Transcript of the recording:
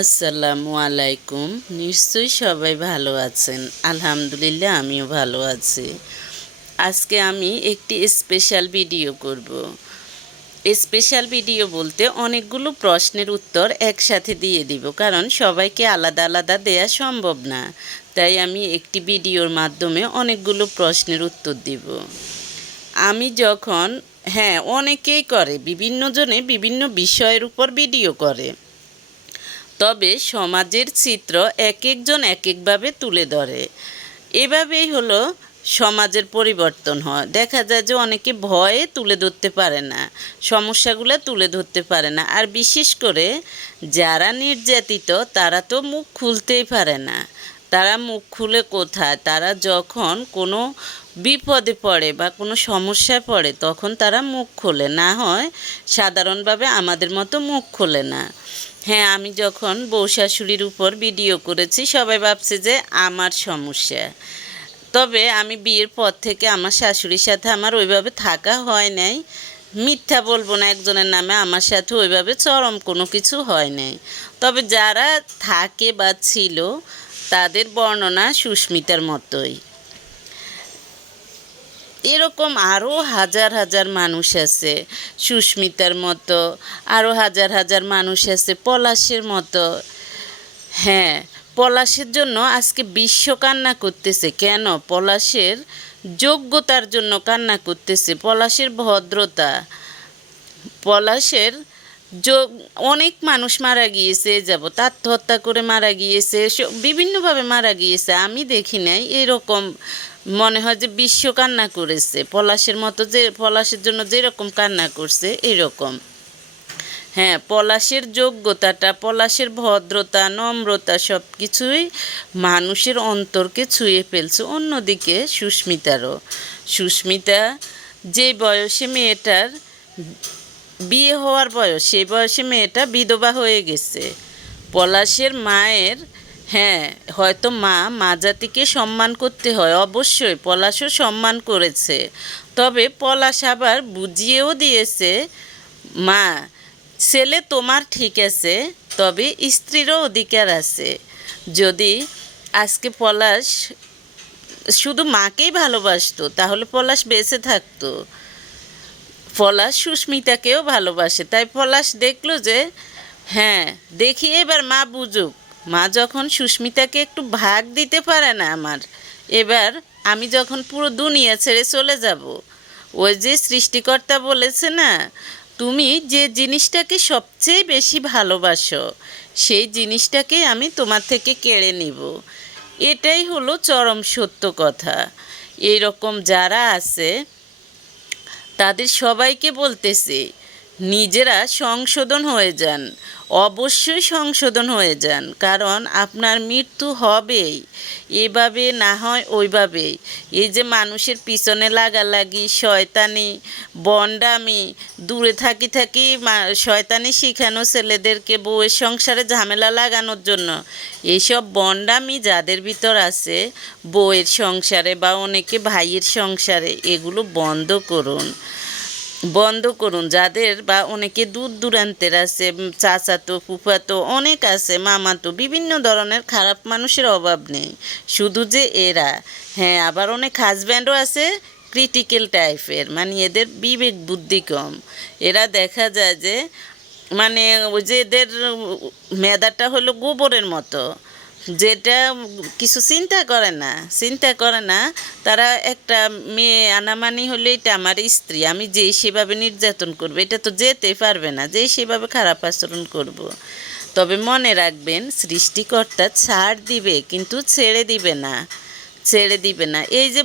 আসসালামু আলাইকুম। নিশ্চয়ই সবাই ভালো আছেন। আলহামদুলিল্লাহ, আমিও ভালো আছি। আজকে আমি একটি স্পেশাল ভিডিও করব। স্পেশাল ভিডিও বলতে অনেকগুলো প্রশ্নের উত্তর একসাথে দিয়ে দিব, কারণ সবাইকে আলাদা আলাদা দেয়া সম্ভব না। তাই আমি একটি ভিডিওর মাধ্যমে অনেকগুলো প্রশ্নের উত্তর দিব। আমি যখন হ্যাঁ অনেকেই করে বিভিন্ন জনে বিভিন্ন বিষয়ের উপর ভিডিও করে। তবে সমাজের চিত্র এক একজন এক একভাবে তুলে ধরে। এভাবেই হলো সমাজের পরিবর্তন হয়। দেখা যায় যে অনেকে ভয়ে তুলে ধরতে পারে না, সমস্যাগুলো তুলে ধরতে পারে না। আর বিশেষ করে যারা নির্যাতিত, তারা তো মুখ খুলতেই পারে না। তারা মুখ খুলে কোথায়? তারা যখন কোনো বিপদে পড়ে বা কোনো সমস্যায় পড়ে, তখন তারা মুখ খোলে। না হয় সাধারণভাবে আমাদের মতো মুখ খোলে না। হ্যাঁ আমি যখন বউ শাশুড়ির উপর ভিডিও করেছি, সবাই ভাবছে যে আমার সমস্যা। তবে আমি বিয়ের পর থেকে আমার শাশুড়ির সাথে আমার ওইভাবে থাকা হয় নাই। মিথ্যা বলব না একজনের নামে, আমার সাথে ওইভাবে চরম কোনো কিছু হয় নাই। তবে যারা থাকে বা ছিল, তাদের বর্ণনা সুস্মিতার মতোই। এরকম আরও হাজার হাজার মানুষ আছে, সুস্মিতার মতো আরও হাজার হাজার মানুষ আছে পলাশের মতো। হ্যাঁ পলাশের জন্য আজকে বিশ্ব কান্না করতেছে। কেন? পলাশের যোগ্যতার জন্য কান্না করতেছে। পলাশের ভদ্রতা, পলাশের যোগ, অনেক মানুষ মারা গিয়েছে যাব আত্মহত্যা করে মারা গিয়েছে বিভিন্নভাবে মারা গিয়েছে। আমি দেখি নাই এরকম মনে হয় যে বিশ্ব কান্না করেছে। পলাশের মতো যে, পলাশের জন্য যেরকম কান্না করছে, এরকম। হ্যাঁ পলাশের যোগ্যতাটা, পলাশের ভদ্রতা, নম্রতা সব কিছুই মানুষের অন্তরকে ছুঁয়ে ফেলছে। অন্যদিকে সুস্মিতারও। সুস্মিতা যে বয়সে মেয়েটার বিয়ে হওয়ার বয়স, সেই বয়সে মেয়েটা বিধবা হয়ে গেছে। পলাশের মায়ের হ্যাঁ হয়তো মা মা জাতিকে সম্মান করতে হয়, অবশ্যই পলাশও সম্মান করেছে। তবে পলাশ আবার বুঝিয়েও দিয়েছে, মা, ছেলে তোমার ঠিক আছে, তবে স্ত্রীরও অধিকার আছে। যদি আজকে পলাশ শুধু মাকেই ভালোবাসতো, তাহলে পলাশ বেঁচে থাকতো। পলাশ সুস্মিতাকেও ভালোবাসে। তাই পলাশ দেখল যে হ্যাঁ দেখি এবার মা বুঝুক। মা যখন সুস্মিতাকে একটু ভাগ দিতে পারে না আমার, এবার আমি যখন পুরো দুনিয়া ছেড়ে চলে যাব ওই যে সৃষ্টিকর্তা বলেছে না, তুমি যে জিনিসটাকে সবচেয়ে বেশি ভালোবাসো, সেই জিনিসটাকে আমি তোমার থেকে কেড়ে নিব। এটাই হলো চরম সত্য কথা। এইরকম যারা আছে, তাদের সবাইকে বলতেছে নিজেরা সংশোধন হয়ে যান। অবশ্যই সংশোধন হয়ে যান, কারণ আপনার মৃত্যু হবেই। এভাবে না হয় ওইভাবেই। এই যে মানুষের পিছনে লাগালাগি, শয়তানি, বন্ডামি, দূরে থাকি থাকি শয়তানি শিখানো ছেলেদেরকে বউয়ের সংসারে ঝামেলা লাগানোর জন্য। এইসব বন্ডামি যাদের ভিতর আছে, বউয়ের সংসারে বা অনেকে ভাইয়ের সংসারে, এগুলো বন্ধ করুন। বন্ধ করুন। যাদের বা অনেকে দূর দূরান্তের আছে চাচাতো, ফুফাতো, অনেক আছে, মামাতো, বিভিন্ন ধরনের খারাপ মানুষের অভাব নেই। শুধু যে এরা। হ্যাঁ আবার অনেক হাজব্যান্ডও আছে ক্রিটিক্যাল টাইপের মানে এদের বিবেক বুদ্ধি কম। এরা দেখা যায় যে মানে ওই যে এদের মেধাটা হলো গোবরের মতো। যেটা কিছু চিন্তা করে না, চিন্তা করে না, তারা একটা মেয়ে আনামানি হলে এটা আমার স্ত্রী, আমি যেই সেভাবে নির্যাতন করব, এটা তো যেতে পারবে না যেই সেভাবে খারাপ আচরণ করব। তবে মনে রাখবেন, সৃষ্টিকর্তা ছাড় দিবে, কিন্তু ছেড়ে দিবে না, ছেড়ে দিবে না এই যে